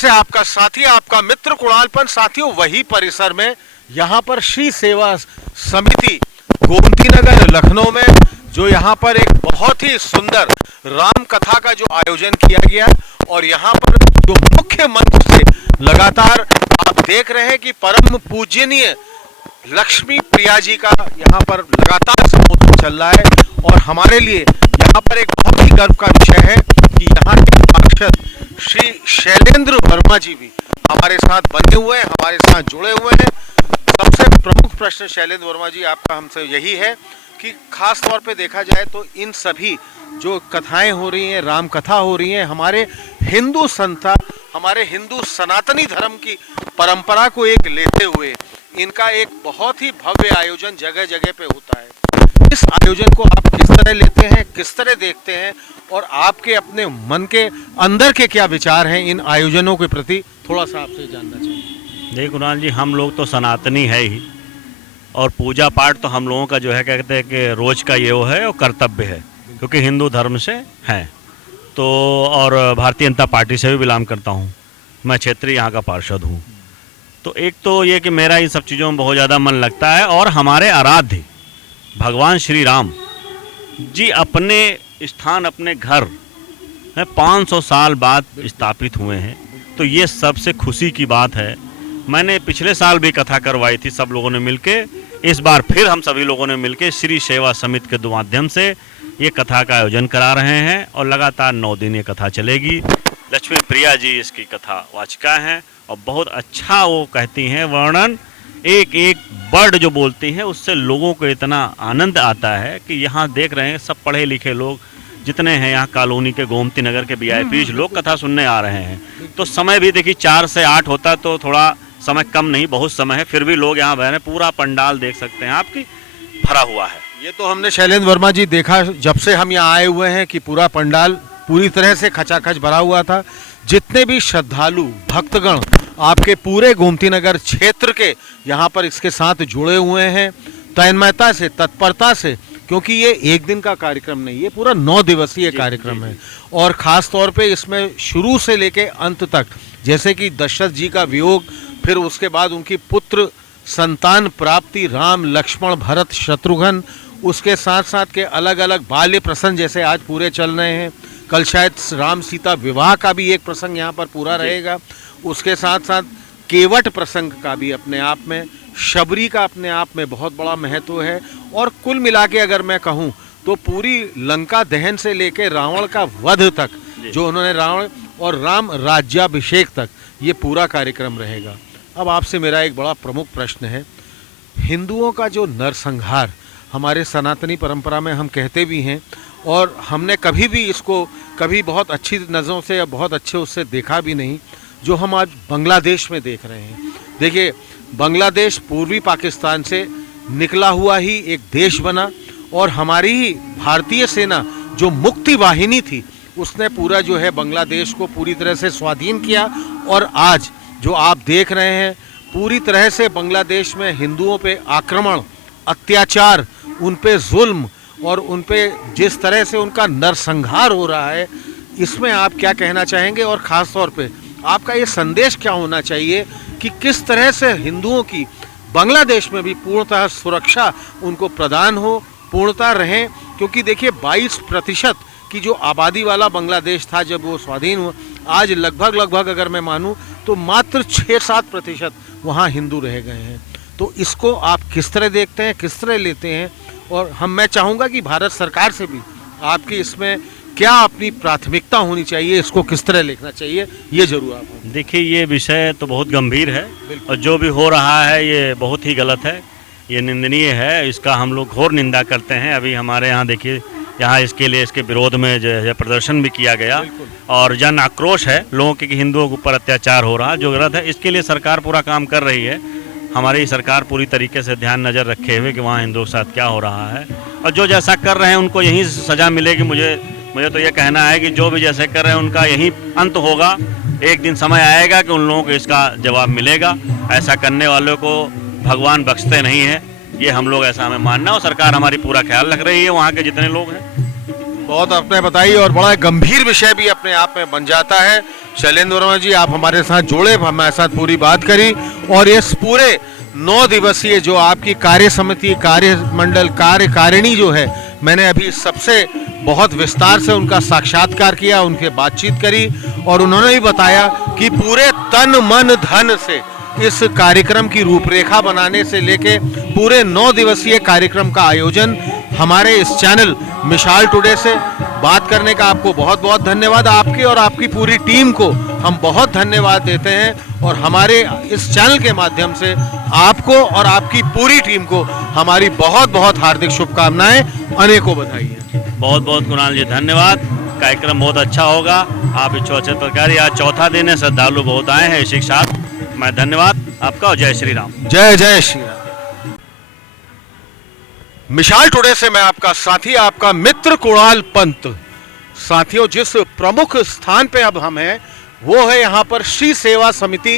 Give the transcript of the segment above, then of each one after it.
से आपका साथी, आपका मित्र कुणालपन। साथियों, वही परिसर में यहाँ पर श्री सेवा समिति गोमती नगर लखनऊ में जो यहाँ पर एक बहुत ही सुंदर राम कथा का जो आयोजन किया गया, और यहाँ पर जो मुख्य मंच से लगातार आप देख रहे हैं कि परम पूजनीय लक्ष्मी प्रिया जी का यहाँ पर लगातार संबोधन चल रहा है। और हमारे लिए यहाँ पर एक बहुत ही गर्व का विषय है कि यहाँ के पार्षद श्री शैलेंद्र वर्मा जी भी हमारे साथ बने हुए हैं, हमारे साथ जुड़े हुए हैं। सबसे प्रमुख प्रश्न शैलेंद्र वर्मा जी आपका हमसे यही है कि खास तौर पे देखा जाए तो इन सभी जो कथाएं हो रही हैं, राम कथा हो रही हैं, हमारे हिंदू संस्था, हमारे हिंदू सनातनी धर्म की परंपरा को एक लेते हुए इनका एक बहुत ही भव्य आयोजन जगह जगह पे होता है। इस आयोजन को आप किस तरह लेते हैं, किस तरह देखते हैं, और आपके अपने मन के अंदर के क्या विचार हैं इन आयोजनों के प्रति, थोड़ा सा आपसे जानना चाहिए। देखिए कुणाल जी, हम लोग तो सनातनी है ही, और पूजा पाठ तो हम लोगों का जो है कहते हैं कि रोज का ये वो है और कर्तव्य है, क्योंकि हिंदू धर्म से हैं तो। और भारतीय जनता पार्टी से भी बिलोंग करता हूँ, मैं क्षेत्रीय यहाँ का पार्षद हूँ। तो एक तो ये कि मेरा इन सब चीज़ों में बहुत ज़्यादा मन लगता है। और हमारे आराध्य भगवान श्री राम जी अपने स्थान, अपने घर 500 साल बाद स्थापित हुए हैं, तो ये सबसे खुशी की बात है। मैंने पिछले साल भी कथा करवाई थी सब लोगों ने मिलके, इस बार फिर हम सभी लोगों ने मिलके श्री सेवा समिति के माध्यम से ये कथा का आयोजन करा रहे हैं, और लगातार 9 दिन ये कथा चलेगी। लक्ष्मी प्रिया जी इसकी कथा वाचिका हैं, और बहुत अच्छा वो कहती हैं वर्णन, एक एक वर्ड जो बोलती हैं उससे लोगों को इतना आनंद आता है कि यहाँ देख रहे हैं सब पढ़े लिखे लोग जितने हैं यहाँ कॉलोनी के, गोमती नगर के VIP लोग कथा सुनने आ रहे हैं। तो समय भी देखिए 4 से 8 होता तो थोड़ा समय कम नहीं, बहुत समय है, फिर भी लोग यहाँ बह रहे हैं। पूरा पंडाल देख सकते हैं आपकी भरा हुआ है। ये तो हमने शैलेंद्र वर्मा जी देखा जब से हम यहाँ आए हुए हैं कि पूरा पंडाल पूरी तरह से खचाखच भरा हुआ था। जितने भी श्रद्धालु भक्तगण आपके पूरे गोमती नगर क्षेत्र के यहाँ पर इसके साथ जुड़े हुए हैं, तन्मयता से, तत्परता से, क्योंकि ये एक दिन का कार्यक्रम नहीं, ये पूरा 9 दिवसीय कार्यक्रम है। और ख़ास तौर पे इसमें शुरू से लेके अंत तक, जैसे कि दशरथ जी का वियोग, फिर उसके बाद उनकी पुत्र संतान प्राप्ति, राम लक्ष्मण भरत शत्रुघ्न, उसके साथ साथ के अलग अलग बाल्य प्रसंग जैसे आज पूरे चल रहे हैं। कल शायद राम सीता विवाह का भी एक प्रसंग यहाँ पर पूरा रहेगा। उसके साथ साथ केवट प्रसंग का भी अपने आप में, शबरी का अपने आप में बहुत बड़ा महत्व है। और कुल मिला के अगर मैं कहूँ तो पूरी लंका दहन से लेके रावण का वध तक, जो उन्होंने रावण और राम राज्याभिषेक तक, ये पूरा कार्यक्रम रहेगा। अब आपसे मेरा एक बड़ा प्रमुख प्रश्न है, हिंदुओं का जो नरसंहार हमारे सनातनी परंपरा में हम कहते भी हैं, और हमने कभी भी इसको कभी बहुत अच्छी नज़रों से या बहुत अच्छे उससे देखा भी नहीं, जो हम आज बांग्लादेश में देख रहे हैं। देखिए, बांग्लादेश पूर्वी पाकिस्तान से निकला हुआ ही एक देश बना, और हमारी ही भारतीय सेना जो मुक्ति वाहिनी थी उसने पूरा जो है बांग्लादेश को पूरी तरह से स्वाधीन किया। और आज जो आप देख रहे हैं पूरी तरह से बांग्लादेश में हिंदुओं पे आक्रमण, अत्याचार, उन पे जुल्म, और उन पे जिस तरह से उनका नरसंहार हो रहा है, इसमें आप क्या कहना चाहेंगे? और ख़ास तौर पे आपका ये संदेश क्या होना चाहिए कि किस तरह से हिंदुओं की बांग्लादेश में भी पूर्णतः सुरक्षा उनको प्रदान हो, पूर्णतः रहें? क्योंकि देखिए 22% की जो आबादी वाला बांग्लादेश था जब वो स्वाधीन हुआ, आज लगभग अगर मैं मानूं तो मात्र 6-7% वहाँ हिंदू रह गए हैं। तो इसको आप किस तरह देखते हैं, किस तरह लेते हैं? और मैं चाहूँगा कि भारत सरकार से भी आपकी इसमें क्या अपनी प्राथमिकता होनी चाहिए, इसको किस तरह लिखना चाहिए, ये जरूर आप। देखिए, ये विषय तो बहुत गंभीर है, और जो भी हो रहा है ये बहुत ही गलत है, ये निंदनीय है, इसका हम लोग घोर निंदा करते हैं। अभी हमारे यहाँ देखिए, यहाँ इसके लिए, इसके विरोध में जो है प्रदर्शन भी किया गया, और जन आक्रोश है लोगों के कि हिंदुओं के ऊपर अत्याचार हो रहा, जो गलत है। इसके लिए सरकार पूरा काम कर रही है, हमारी सरकार पूरी तरीके से ध्यान नज़र रखे हुए कि वहाँ हिंदुओं के साथ क्या हो रहा है, और जो जैसा कर रहे हैं उनको यही सज़ा मिलेगी। मुझे तो ये कहना है कि जो भी जैसे कर रहे हैं उनका यही अंत होगा। एक दिन समय आएगा कि उन लोगों को इसका जवाब मिलेगा। ऐसा करने वालों को भगवान बख्शते नहीं है, ये हम लोग ऐसा हमें मानना, और सरकार हमारी पूरा ख्याल रख रही है वहाँ के जितने लोग हैं। बहुत आपने बताई और बड़ा गंभीर विषय भी अपने आप में बन जाता है। शैलेंद्र वर्मा जी, आप हमारे साथ जुड़े, हमारे साथ पूरी बात करी और इस पूरे 9 दिवसीय जो आपकी कार्य समिति, कार्य मंडल, कार्यकारिणी जो है, मैंने अभी सबसे बहुत विस्तार से उनका साक्षात्कार किया, उनके बातचीत करी और उन्होंने भी बताया कि पूरे तन मन धन से इस कार्यक्रम की रूपरेखा बनाने से लेके पूरे 9 दिवसीय कार्यक्रम का आयोजन हमारे इस चैनल मिसाल टुडे से बात करने का आपको बहुत बहुत धन्यवाद। आपकी और आपकी पूरी टीम को हम बहुत धन्यवाद देते हैं और हमारे इस चैनल के माध्यम से आपको और आपकी पूरी टीम को हमारी बहुत बहुत हार्दिक शुभकामनाएं, अनेकों बधाई। बहुत बहुत कुणाल जी धन्यवाद। कार्यक्रम बहुत अच्छा होगा। आप इच्छुक अच्छे प्रकार, आज चौथा दिन है, श्रद्धालु बहुत आए हैं। इसी के साथ मैं धन्यवाद आपका और जय श्री राम। जय जय श्री राम। मिसाल टुडे से मैं आपका साथी, आपका मित्र कुणाल पंत। साथियों, जिस प्रमुख स्थान पे अब हम हैं वो है यहाँ पर श्री सेवा समिति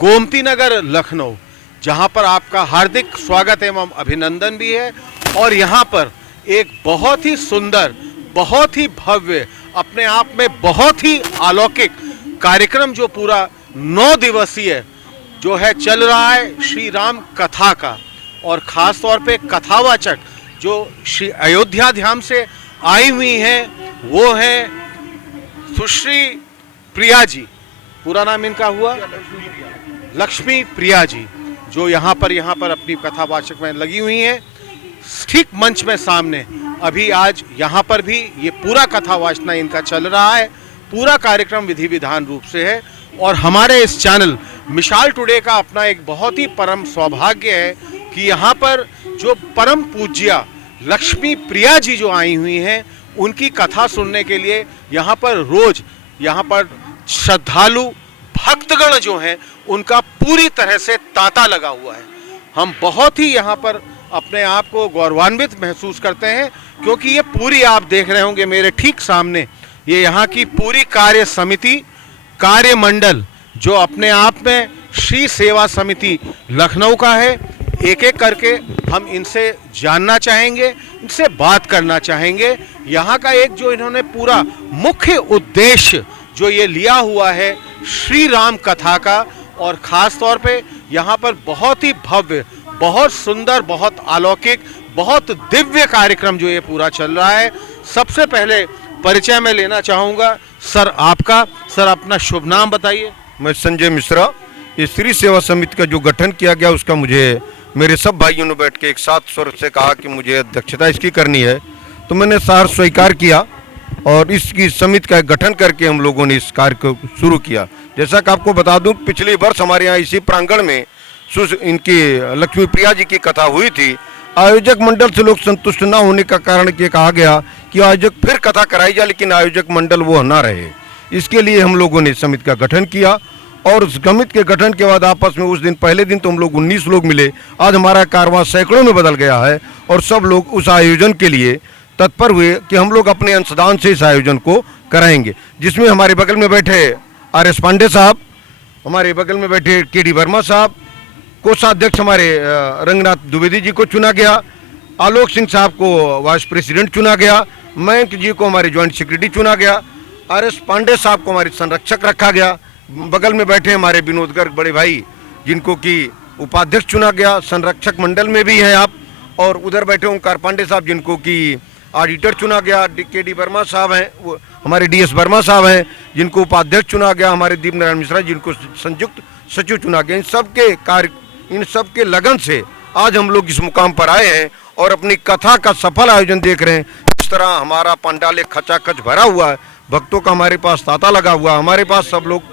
गोमती नगर लखनऊ, जहाँ पर आपका हार्दिक स्वागत एवं अभिनंदन भी है। और यहाँ पर एक बहुत ही सुंदर, बहुत ही भव्य, अपने आप में बहुत ही अलौकिक कार्यक्रम जो पूरा 9 दिवसीय जो है चल रहा है श्री राम कथा का, और खास तौर पे कथावाचक जो श्री अयोध्या धाम से आई हुई हैं वो हैं सुश्री प्रिया जी, पूरा नाम इनका हुआ लक्ष्मी प्रिया जी, जो यहाँ पर अपनी कथावाचक में लगी हुई हैं। ठीक मंच में सामने अभी आज यहाँ पर भी ये पूरा कथावाचना इनका चल रहा है। पूरा कार्यक्रम विधि विधान रूप से है और हमारे इस चैनल मिसाल टुडे का अपना एक बहुत ही परम सौभाग्य है कि यहाँ पर जो परम पूज्या लक्ष्मी प्रिया जी जो आई हुई हैं, उनकी कथा सुनने के लिए यहाँ पर रोज यहाँ पर श्रद्धालु भक्तगण जो हैं उनका पूरी तरह से तांता लगा हुआ है। हम बहुत ही यहाँ पर अपने आप को गौरवान्वित महसूस करते हैं क्योंकि ये पूरी, आप देख रहे होंगे मेरे ठीक सामने, ये यहाँ की पूरी कार्य समिति, कार्य मंडल जो अपने आप में श्री सेवा समिति लखनऊ का है। एक एक करके हम इनसे जानना चाहेंगे, इनसे बात करना चाहेंगे। यहाँ का एक जो इन्होंने पूरा मुख्य उद्देश्य जो ये लिया हुआ है श्री राम कथा का, और ख़ास तौर पे यहाँ पर बहुत ही भव्य, बहुत सुंदर, बहुत अलौकिक, बहुत दिव्य कार्यक्रम जो ये पूरा चल रहा है। सबसे पहले परिचय मैं लेना चाहूँगा सर आपका। सर, अपना शुभ नाम बताइए। मैं संजय मिश्रा। ये श्री सेवा समिति का जो गठन किया गया उसका मुझे मेरे सब भाइयों ने बैठ के एक साथ स्वर से कहा कि मुझे अध्यक्षता इसकी करनी है, तो मैंने सार स्वीकार किया और इसकी समिति का गठन करके हम लोगों ने इस कार्य को शुरू किया। जैसा कि आपको बता दूं, पिछले वर्ष हमारे यहाँ इसी प्रांगण में इनकी लक्ष्मी प्रिया जी की कथा हुई थी। आयोजक मंडल से लोग संतुष्ट न होने का कारण ये कहा गया कि आयोजक फिर कथा कराई जाए, लेकिन आयोजक मंडल वो न रहे। इसके लिए हम लोगों ने समिति का गठन किया और उस समिति के गठन के बाद आपस में उस दिन, पहले दिन तो हम लोग 19 लोग मिले, आज हमारा कारवां सैकड़ों में बदल गया है और सब लोग उस आयोजन के लिए तत्पर हुए कि हम लोग अपने अंशदान से इस आयोजन को कराएंगे। जिसमें हमारे बगल में बैठे RS पांडे साहब, हमारे बगल में बैठे KD वर्मा साहब, कोषाध्यक्ष हमारे रंगनाथ द्विवेदी जी को चुना गया, आलोक सिंह साहब को वाइस प्रेसिडेंट चुना गया, मयंक जी को हमारे ज्वाइंट सेक्रेटरी चुना गया, RS पांडे साहब को हमारे संरक्षक रखा गया, बगल में बैठे हमारे विनोद गर्ग बड़े भाई जिनको कि उपाध्यक्ष चुना गया, संरक्षक मंडल में भी हैं आप, और उधर बैठे ओंकार पांडे साहब जिनको कि ऑडिटर चुना गया, KD वर्मा साहब हैं, वो हमारे DS वर्मा साहब हैं जिनको उपाध्यक्ष चुना गया, हमारे दीप नारायण मिश्रा जिनको संयुक्त सचिव चुना गया। इन सब के लगन से आज हम लोग इस मुकाम पर आए हैं और अपनी कथा का सफल आयोजन देख रहे हैं। इस तरह हमारा पंडाल एक खचाखच भरा हुआ है, भक्तों का हमारे पास तांता लगा हुआ, हमारे पास सब लोग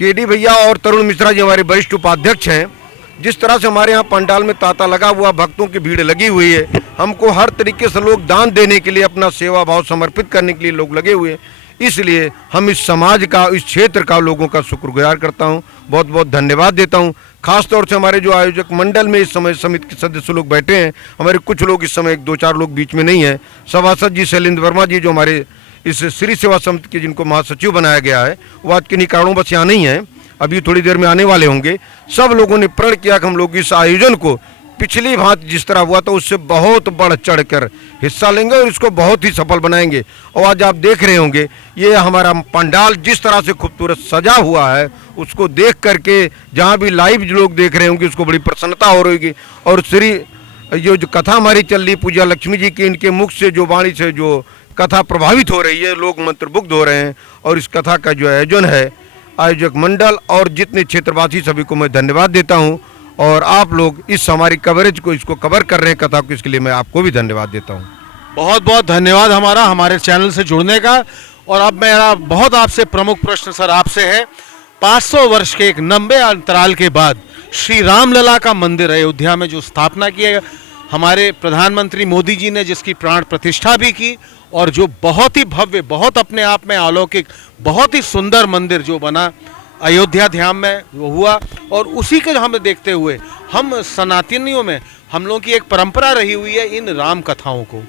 KD भैया और तरुण मिश्रा जी हमारे वरिष्ठ उपाध्यक्ष हैं। जिस तरह से हमारे यहाँ पंडाल में तांता लगा हुआ, भक्तों की भीड़ लगी हुई है, हमको हर तरीके से लोग दान देने के लिए, अपना सेवा भाव समर्पित करने के लिए लोग लगे हुए हैं। इसलिए हम इस समाज का, इस क्षेत्र का लोगों का शुक्रगुजार करता हूं, बहुत बहुत धन्यवाद देता हूं। खास तौर से हमारे जो आयोजक मंडल में इस समय समिति के सदस्य लोग बैठे हैं, हमारे कुछ लोग इस समय 2-4 लोग बीच में नहीं हैं। सभासद जी शैलेंद्र वर्मा जी जो हमारे इस श्री सेवा समिति के जिनको महासचिव बनाया गया है, वो आज किन्हीं कारणों बस यहाँ नहीं है, अभी थोड़ी देर में आने वाले होंगे। सब लोगों ने प्रण किया कि हम लोग इस आयोजन को पिछली भांति जिस तरह हुआ था उससे बहुत बढ़ चढ़कर हिस्सा लेंगे और इसको बहुत ही सफल बनाएंगे। और आज आप देख रहे होंगे ये हमारा पंडाल जिस तरह से खूबसूरत सजा हुआ है, उसको देख करके जहाँ भी लाइव लोग देख रहे होंगे उसको बड़ी प्रसन्नता हो रही होगी। और श्री ये जो कथा हमारी चल रही पूजा लक्ष्मी जी की, इनके मुख से जो वाणी से जो कथा प्रभावित हो रही है, लोग मंत्रमुग्ध हो रहे हैं। और इस कथा का जो आयोजन है, आयोजक मंडल और जितने क्षेत्रवासी सभी को मैं धन्यवाद देता हूं। और आप लोग इस हमारी कवरेज को, इसको कवर कर रहे हैं कथा को, इसके लिए मैं आपको भी धन्यवाद देता हूं। बहुत बहुत धन्यवाद हमारे चैनल से जुड़ने का। और अब मेरा बहुत आपसे प्रमुख प्रश्न सर आपसे है, 500 वर्ष के एक लंबे अंतराल के बाद श्री रामलला का मंदिर अयोध्या में जो स्थापना किया, हमारे प्रधानमंत्री मोदी जी ने जिसकी प्राण प्रतिष्ठा भी की, और जो बहुत ही भव्य, बहुत अपने आप में अलौकिक, बहुत ही सुंदर मंदिर जो बना अयोध्या धाम में वो हुआ। और उसी के हम देखते हुए हम सनातनियों में हम लोगों की एक परंपरा रही हुई है इन राम कथाओं को,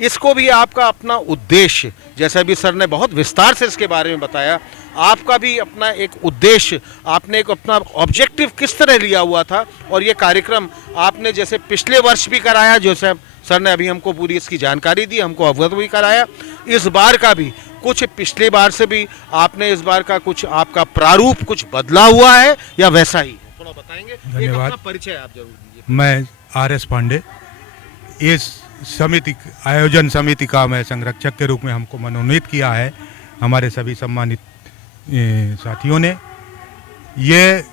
इसको भी आपका अपना उद्देश्य, जैसा भी सर ने बहुत विस्तार से इसके बारे में बताया, आपका भी अपना एक उद्देश्य, आपने एक अपना ऑब्जेक्टिव किस तरह लिया हुआ था। और ये कार्यक्रम आपने जैसे पिछले वर्ष भी कराया, जैसे सर ने अभी हमको पूरी इसकी जानकारी दी, हमको अवगत भी कराया, इस बार का भी कुछ पिछले बार से भी आपने इस बार का कुछ आपका प्रारूप कुछ बदला हुआ है या वैसा ही? थोड़ा बताएंगे। एक अपना परिचय आप जरूर दीजिए। मैं आर.एस. पांडे, इस समिति, आयोजन समिति का मैं संरक्षक के रूप में हमको मनोनीत किया है हमारे सभी सम्मानित साथियों ने। ये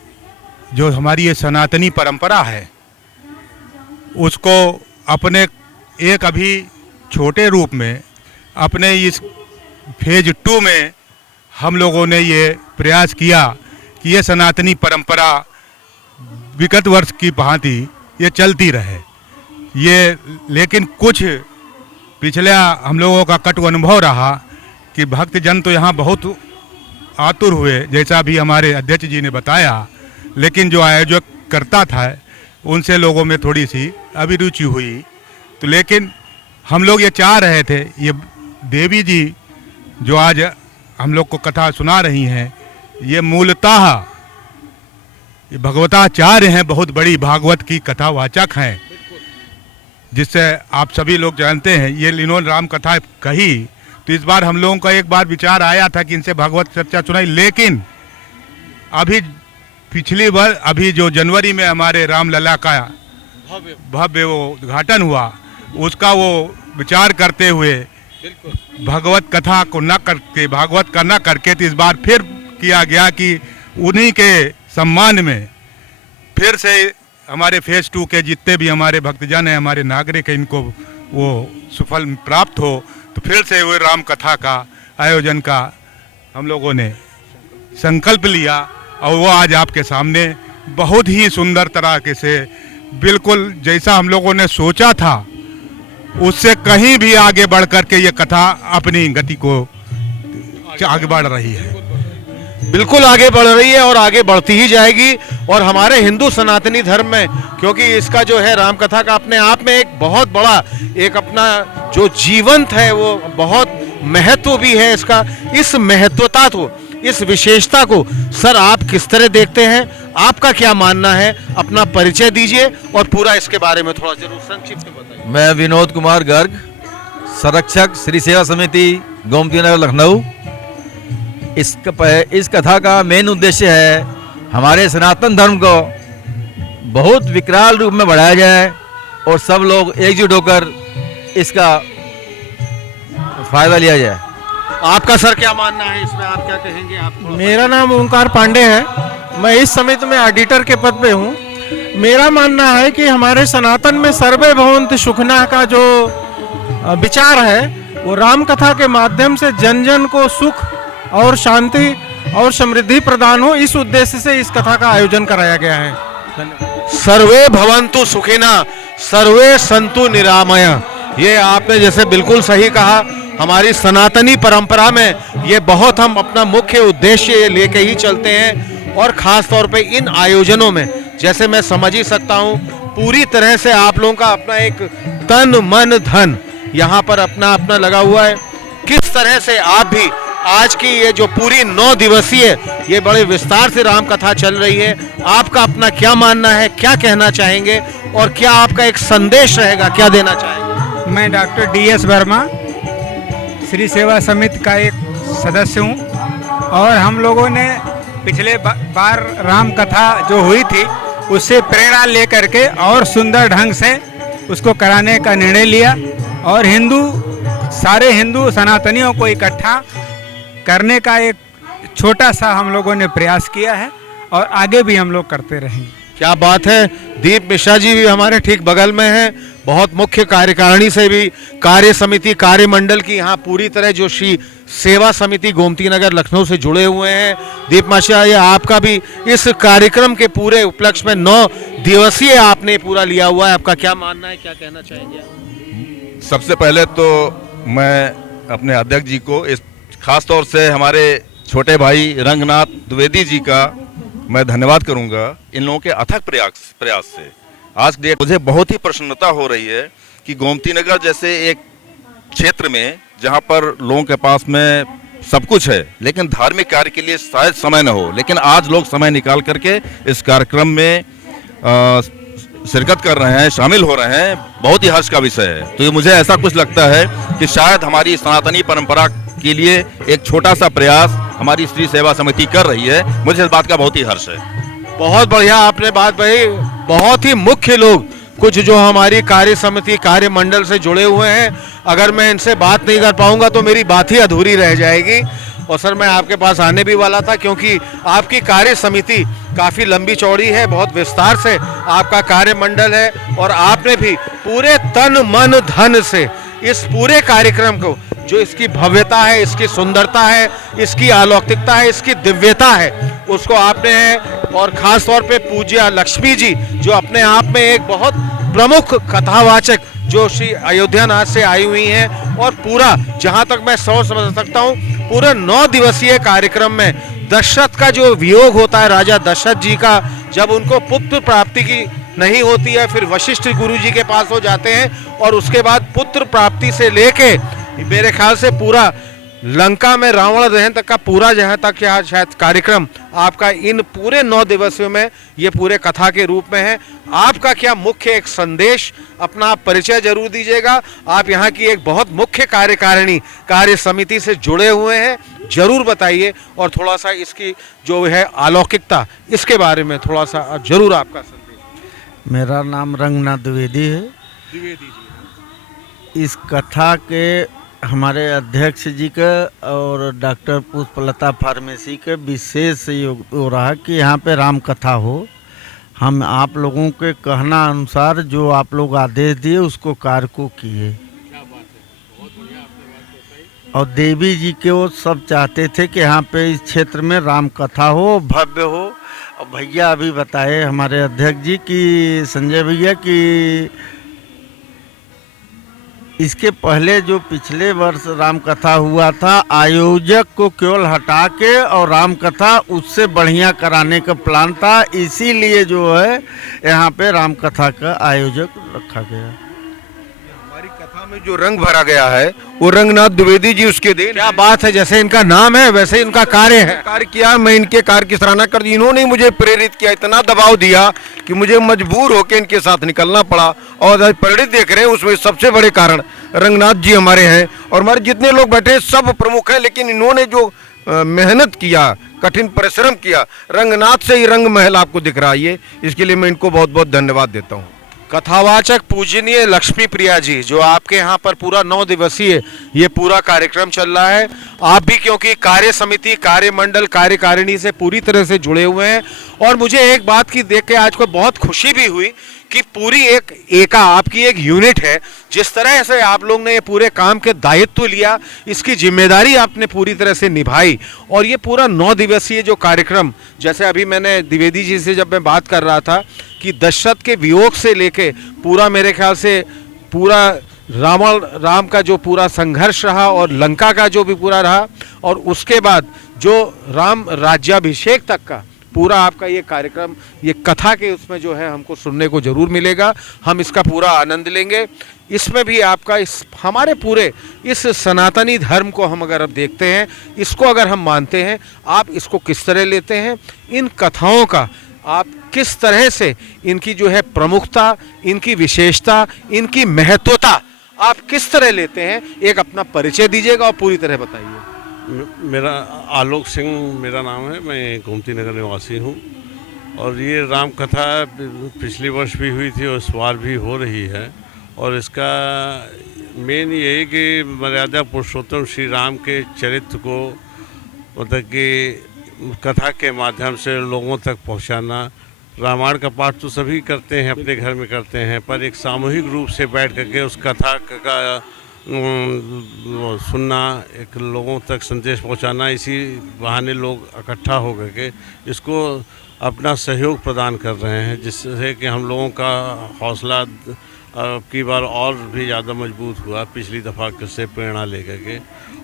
जो हमारी ये सनातनी परंपरा है उसको अपने एक अभी छोटे रूप में, अपने इस फेज 2 में हम लोगों ने ये प्रयास किया कि ये सनातनी परंपरा विगत वर्ष की भांति ये चलती रहे। ये लेकिन कुछ पिछला हम लोगों का कटु अनुभव रहा कि भक्तजन तो यहाँ बहुत आतुर हुए, जैसा भी हमारे अध्यक्ष जी ने बताया, लेकिन जो आयोजक करता था उनसे लोगों में थोड़ी सी अभिरुचि हुई। तो लेकिन हम लोग ये चाह रहे थे, ये देवी जी जो आज हम लोग को कथा सुना रही हैं, ये मूलतः ये भगवताचार्य हैं, बहुत बड़ी भागवत की कथावाचक हैं, जिससे आप सभी लोग जानते हैं। ये इन्होंने राम कथा कही, तो इस बार हम लोगों का एक बार विचार आया था कि इनसे भागवत चर्चा सुनाई, लेकिन अभी पिछली बार अभी जो जनवरी में हमारे रामलला का भव्य वो उद्घाटन हुआ, उसका वो विचार करते हुए भगवत कथा को न करके, भागवत का न करके, तो इस बार फिर किया गया कि उन्हीं के सम्मान में फिर से हमारे फेज 2 के जितने भी हमारे भक्तजन हैं, हमारे नागरिक हैं, इनको वो सुफल प्राप्त हो, तो फिर से वो राम कथा का आयोजन का हम लोगों ने संकल्प लिया। और वो आज आपके सामने बहुत ही सुंदर तरीके से, बिल्कुल जैसा हम लोगों ने सोचा था उससे कहीं भी आगे बढ़ करके ये कथा अपनी गति को आगे बढ़ रही है। बिल्कुल आगे बढ़ रही है और आगे बढ़ती ही जाएगी। और हमारे हिंदू सनातनी धर्म में, क्योंकि इसका जो है रामकथा का अपने आप में एक बहुत बड़ा एक अपना जो जीवंत है वो बहुत महत्व भी है इसका। इस महत्वता को, इस विशेषता को सर आप किस तरह देखते हैं, आपका क्या मानना है? अपना परिचय दीजिए और पूरा इसके बारे में थोड़ा जरूर संक्षिप्त में बताइए। मैं विनोद कुमार गर्ग, संरक्षक श्री सेवा समिति गोमती नगर लखनऊ। इस कथा का मेन उद्देश्य है हमारे सनातन धर्म को बहुत विकराल रूप में बढ़ाया जाए और सब लोग एकजुट होकर इसका फायदा लिया जाए। आपका सर क्या मानना है इसमें, आप क्या कहेंगे? आप मेरा नाम ओंकार पांडे है, मैं इस समिति में ऑडिटर के पद पे हूँ। मेरा मानना है कि हमारे सनातन में सर्वे भवन्तु सुखिनः का जो विचार है वो राम कथा के माध्यम से जन जन को सुख और शांति और समृद्धि प्रदान हो, इस उद्देश्य से इस कथा का आयोजन कराया गया है। सर्वे भवन्तु सुखिनः सर्वे सन्तु निरामया, ये आपने जैसे बिल्कुल सही कहा। हमारी सनातनी परंपरा में ये बहुत हम अपना मुख्य उद्देश्य लेके ही चलते हैं। और ख़ास तौर पे इन आयोजनों में जैसे मैं समझ ही सकता हूँ, पूरी तरह से आप लोगों का अपना एक तन मन धन यहाँ पर अपना अपना लगा हुआ है। किस तरह से आप भी आज की ये जो पूरी 9 दिवसीय ये बड़े विस्तार से राम कथा चल रही है, आपका अपना क्या मानना है, क्या कहना चाहेंगे और क्या आपका एक संदेश रहेगा, क्या देना चाहेंगे? मैं डॉक्टर DS वर्मा श्री सेवा समिति का एक सदस्य हूँ और हम लोगों ने पिछले बार राम कथा जो हुई थी उससे प्रेरणा लेकर के और सुंदर ढंग से उसको कराने का निर्णय लिया और सारे हिंदू सनातनियों को इकट्ठा करने का एक छोटा सा हम लोगों ने प्रयास किया है और आगे भी हम लोग करते रहेंगे। क्या बात है। दीप मिश्रा जी भी हमारे ठीक बगल में हैं, बहुत मुख्य कार्यकारिणी से भी कार्य समिति कार्य मंडल की यहाँ पूरी तरह जो श्री सेवा समिति गोमती नगर लखनऊ से जुड़े हुए हैं। दीप मिश्रा, ये आपका भी इस कार्यक्रम के पूरे उपलक्ष्य में 9 दिवसीय आपने पूरा लिया हुआ है, आपका क्या मानना है, क्या कहना चाहेंगे? सबसे पहले तो मैं अपने अध्यक्ष जी को, इस खास तौर से हमारे छोटे भाई रंगनाथ द्विवेदी जी का मैं धन्यवाद करूंगा। इन लोगों के अथक प्रयास से आज डेट मुझे बहुत ही प्रसन्नता हो रही है कि गोमती नगर जैसे एक क्षेत्र में जहां पर लोगों के पास में सब कुछ है लेकिन धार्मिक कार्य के लिए शायद समय न हो, लेकिन आज लोग समय निकाल करके इस कार्यक्रम में शिरकत कर रहे हैं, शामिल हो रहे हैं। बहुत ही हर्ष का विषय है। तो ये मुझे ऐसा कुछ लगता है कि शायद हमारी सनातनी परंपरा के लिए एक छोटा सा प्रयास हमारी श्री सेवा समिति कर रही है। मुझे इस बात का बहुत ही हर्ष है। बहुत बढ़िया आपने बात कही। बहुत ही मुख्य लोग कुछ जो हमारी कार्य समिति कार्य मंडल से जुड़े हुए हैं, अगर मैं इनसे बात नहीं कर पाऊंगा तो मेरी बात ही अधूरी रह जाएगी। और सर, मैं आपके पास आने भी वाला था क्योंकि आपकी कार्य समिति काफ़ी लंबी चौड़ी है, बहुत विस्तार से आपका कार्य मंडल है और आपने भी पूरे तन मन धन से इस पूरे कार्यक्रम को, जो इसकी भव्यता है, इसकी सुंदरता है, इसकी अलौकिकता है, इसकी दिव्यता है, उसको आपने है। और ख़ास तौर पे पूज्य लक्ष्मी जी जो अपने आप में एक बहुत प्रमुख कथावाचक जो श्री अयोध्यानाथ से आई हुई हैं, और पूरा जहाँ तक मैं समझ सकता हूँ पूरे 9 दिवसीय कार्यक्रम में दशरथ का जो वियोग होता है, राजा दशरथ जी का, जब उनको पुत्र प्राप्ति की नहीं होती है, फिर वशिष्ठ गुरु जी के पास हो जाते हैं और उसके बाद पुत्र प्राप्ति से लेके मेरे ख्याल से पूरा लंका में रावण दहन तक का पूरा जहाँ तक यहाँ शायद कार्यक्रम आपका इन पूरे 9 दिवसों में ये पूरे कथा के रूप में है। आपका क्या मुख्य एक संदेश, अपना परिचय जरूर दीजिएगा। आप यहाँ की एक बहुत मुख्य कार्यकारिणी कार्य समिति से जुड़े हुए हैं, जरूर बताइए और थोड़ा सा इसकी जो है अलौकिकता इसके बारे में थोड़ा सा जरूर आपका संदेश। मेरा नाम रंगनाथ द्विवेदी है। द्विवेदी जी, इस कथा के हमारे अध्यक्ष जी का और डॉक्टर पुष्पलता फार्मेसी के विशेष योग हो रहा कि यहाँ पे राम कथा हो। हम आप लोगों के कहना अनुसार जो आप लोग आदेश दिए उसको कार्य को किए। और देवी जी के वो सब चाहते थे कि यहाँ पे इस क्षेत्र में राम कथा हो, भव्य हो। और भैया अभी बताए हमारे अध्यक्ष जी कि संजय भैया कि इसके पहले जो पिछले वर्ष राम कथा हुआ था, आयोजक को केवल हटा के और राम कथा उससे बढ़िया कराने का प्लान था, इसीलिए जो है यहाँ पे राम कथा का आयोजक रखा गया। हमारी कथा में जो रंग भरा गया है वो रंगनाथ द्विवेदी जी उसके देन। क्या बात है, जैसे इनका नाम है वैसे इनका कार्य है। कार्य किया, मैं इनके कार्य की सराहना कर दी। इन्होंने मुझे प्रेरित किया, इतना दबाव दिया कि मुझे मजबूर होकर इनके साथ निकलना पड़ा। और आज परिणित देख रहे हैं उसमें सबसे बड़े कारण रंगनाथ जी हमारे हैं और हमारे जितने लोग बैठे हैं सब प्रमुख हैं, लेकिन इन्होंने जो मेहनत किया, कठिन परिश्रम किया, रंगनाथ से ही रंग महल आपको दिख रहा है। इसके लिए मैं इनको बहुत बहुत धन्यवाद देता हूँ। कथावाचक पूजनीय लक्ष्मी प्रिया जी, जो आपके यहाँ पर पूरा 9 दिवसीय ये पूरा कार्यक्रम चल रहा है, आप भी क्योंकि कार्य समिति कार्य मंडल कार्यकारिणी से पूरी तरह से जुड़े हुए हैं, और मुझे एक बात की देख के आज को बहुत खुशी भी हुई कि पूरी एक आपकी एक यूनिट है। जिस तरह से आप लोग ने ये पूरे काम के दायित्व लिया, इसकी जिम्मेदारी आपने पूरी तरह से निभाई, और ये पूरा 9 दिवसीय जो कार्यक्रम, जैसे अभी मैंने द्विवेदी जी से जब मैं बात कर रहा था कि दशरथ के वियोग से लेके पूरा मेरे ख्याल से पूरा राम का जो पूरा संघर्ष रहा और लंका का जो भी पूरा रहा, और उसके बाद जो राम राज्याभिषेक तक का पूरा आपका ये कार्यक्रम, ये कथा के उसमें जो है हमको सुनने को जरूर मिलेगा। हम इसका पूरा आनंद लेंगे। इसमें भी आपका इस हमारे पूरे इस सनातनी धर्म को हम अगर अब देखते हैं, इसको अगर हम मानते हैं, आप इसको किस तरह लेते हैं, इन कथाओं का आप किस तरह से इनकी जो है प्रमुखता, इनकी विशेषता, इनकी महत्वता आप किस तरह लेते हैं, एक अपना परिचय दीजिएगा और पूरी तरह बताइए। मेरा आलोक सिंह मेरा नाम है, मैं गोमती नगर निवासी हूँ। और ये राम कथा पिछली वर्ष भी हुई थी और इस बार भी हो रही है। और इसका मेन ये है कि मर्यादा पुरुषोत्तम श्री राम के चरित्र को मतलब कि कथा के माध्यम से लोगों तक पहुँचाना। रामायण का पाठ तो सभी करते हैं, अपने घर में करते हैं, पर एक सामूहिक रूप से बैठ करके उस कथा का सुनना, एक लोगों तक संदेश पहुंचाना, इसी बहाने लोग इकट्ठा हो करके इसको अपना सहयोग प्रदान कर रहे हैं, जिससे कि हम लोगों का हौसला की बार और भी ज़्यादा मजबूत हुआ पिछली दफ़ा से प्रेरणा लेकर के।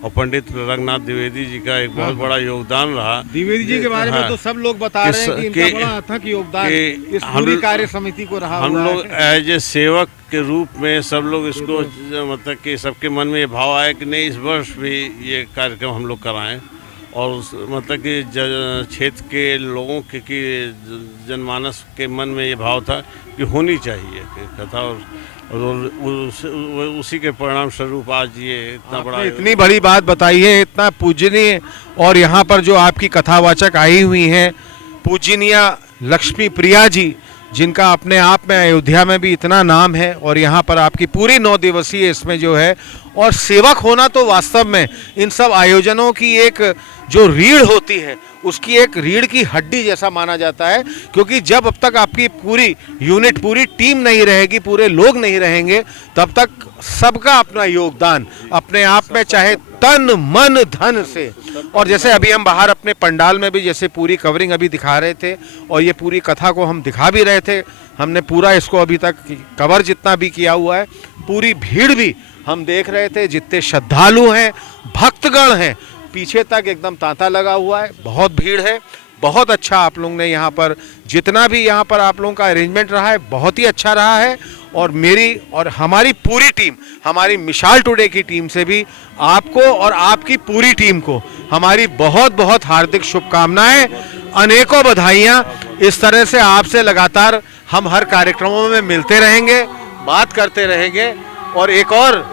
और पंडित रंगनाथ द्विवेदी जी का एक बहुत बड़ा योगदान रहा। द्विवेदी जी के बारे में तो सब लोग बता रहे हैं कि इनका बड़ा अथक योगदान इस पूरी कार्य समिति को रहा। हम लोग एज ए सेवक के रूप में सब लोग इसको मतलब कि सबके मन में ये भाव आया कि नहीं, इस वर्ष भी ये कार्यक्रम हम लोग कराएं। और मतलब कि क्षेत्र के लोगों के कि जनमानस के मन में ये भाव था कि होनी चाहिए कि कथा। और उसी के परिणाम स्वरूप आज ये इतना बड़ा, इतनी बड़ी बात बताई है, इतना पूजनीय। और यहाँ पर जो आपकी कथावाचक आई हुई हैं पूजनीय लक्ष्मी प्रिया जी, जिनका अपने आप में अयोध्या में भी इतना नाम है, और यहाँ पर आपकी पूरी 9 दिवसीय इसमें जो है, और सेवक होना तो वास्तव में इन सब आयोजनों की एक जो रीढ़ होती है, उसकी एक रीढ़ की हड्डी जैसा माना जाता है। क्योंकि जब अब तक आपकी पूरी यूनिट, पूरी टीम नहीं रहेगी, पूरे लोग नहीं रहेंगे, तब तक सबका अपना योगदान अपने आप में, चाहे तन मन धन से। और जैसे अभी हम बाहर अपने पंडाल में भी जैसे पूरी कवरिंग अभी दिखा रहे थे, और ये पूरी कथा को हम दिखा भी रहे थे, हमने पूरा इसको अभी तक कवर जितना भी किया हुआ है, पूरी भीड़ भी हम देख रहे थे, जितने श्रद्धालु हैं, भक्तगण हैं, पीछे तक एकदम तांता लगा हुआ है, बहुत भीड़ है। बहुत अच्छा आप लोगों ने यहाँ पर जितना भी यहाँ पर आप लोगों का अरेंजमेंट रहा है, बहुत ही अच्छा रहा है। और मेरी और हमारी पूरी टीम, हमारी मिसाल टुडे की टीम से भी आपको और आपकी पूरी टीम को हमारी बहुत बहुत हार्दिक शुभकामनाएं, अनेकों बधाइयाँ। इस तरह से आपसे लगातार हम हर कार्यक्रमों में मिलते रहेंगे, बात करते रहेंगे। और एक और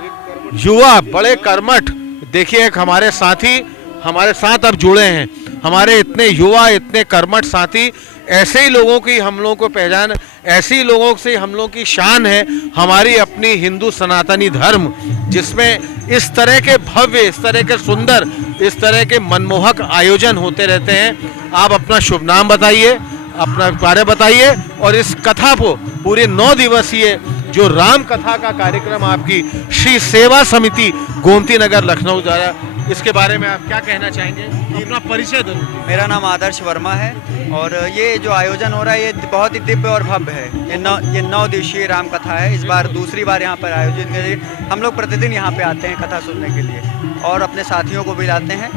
युवा बड़े कर्मठ, देखिए एक हमारे साथी हमारे साथ अब जुड़े हैं, हमारे इतने युवा, इतने कर्मठ साथी, ऐसे ही लोगों की हम लोगों को पहचान, ऐसे ही लोगों से हम लोगों की शान है हमारी अपनी हिंदू सनातनी धर्म, जिसमें इस तरह के भव्य, इस तरह के सुंदर, इस तरह के मनमोहक आयोजन होते रहते हैं। आप अपना शुभ नाम बताइए, अपना कार्य बताइए, और इस कथा को पूरे 9 दिवसीय जो राम कथा का कार्यक्रम आपकी श्री सेवा समिति गोमती नगर लखनऊ द्वारा, इसके बारे में आप क्या कहना चाहेंगे? अपना परिचय दो। मेरा नाम आदर्श वर्मा है, और ये जो आयोजन हो रहा है ये बहुत ही दिव्य और भव्य है। ये 9 दिवसीय राम कथा है, इस बार दूसरी बार यहाँ पर आयोजित के लिए हम लोग प्रतिदिन यहाँ पे आते हैं कथा सुनने के लिए, और अपने साथियों को भी लाते हैं,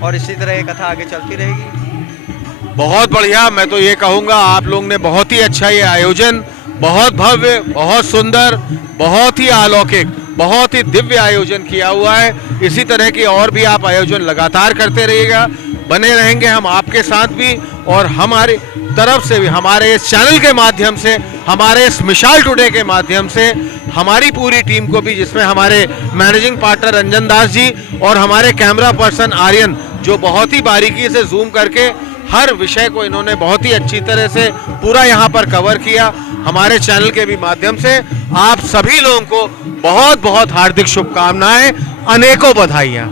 और इसी तरह ये कथा आगे चलती रहेगी। बहुत बढ़िया। मैं तो ये कहूँगा आप लोग ने बहुत ही अच्छा ये आयोजन, बहुत भव्य, बहुत सुंदर, बहुत ही अलौकिक, बहुत ही दिव्य आयोजन किया हुआ है। इसी तरह के और भी आप आयोजन लगातार करते रहिएगा, बने रहेंगे हम आपके साथ भी, और हमारे तरफ से भी, हमारे इस चैनल के माध्यम से, हमारे इस मिसाल टुडे के माध्यम से, हमारी पूरी टीम को भी, जिसमें हमारे मैनेजिंग पार्टनर रंजन दास जी और हमारे कैमरा पर्सन आर्यन, जो बहुत ही बारीकी से जूम करके हर विषय को इन्होंने बहुत ही अच्छी तरह से पूरा यहाँ पर कवर किया। हमारे चैनल के भी माध्यम से आप सभी लोगों को बहुत बहुत हार्दिक शुभकामनाएं, अनेकों बधाइयाँ।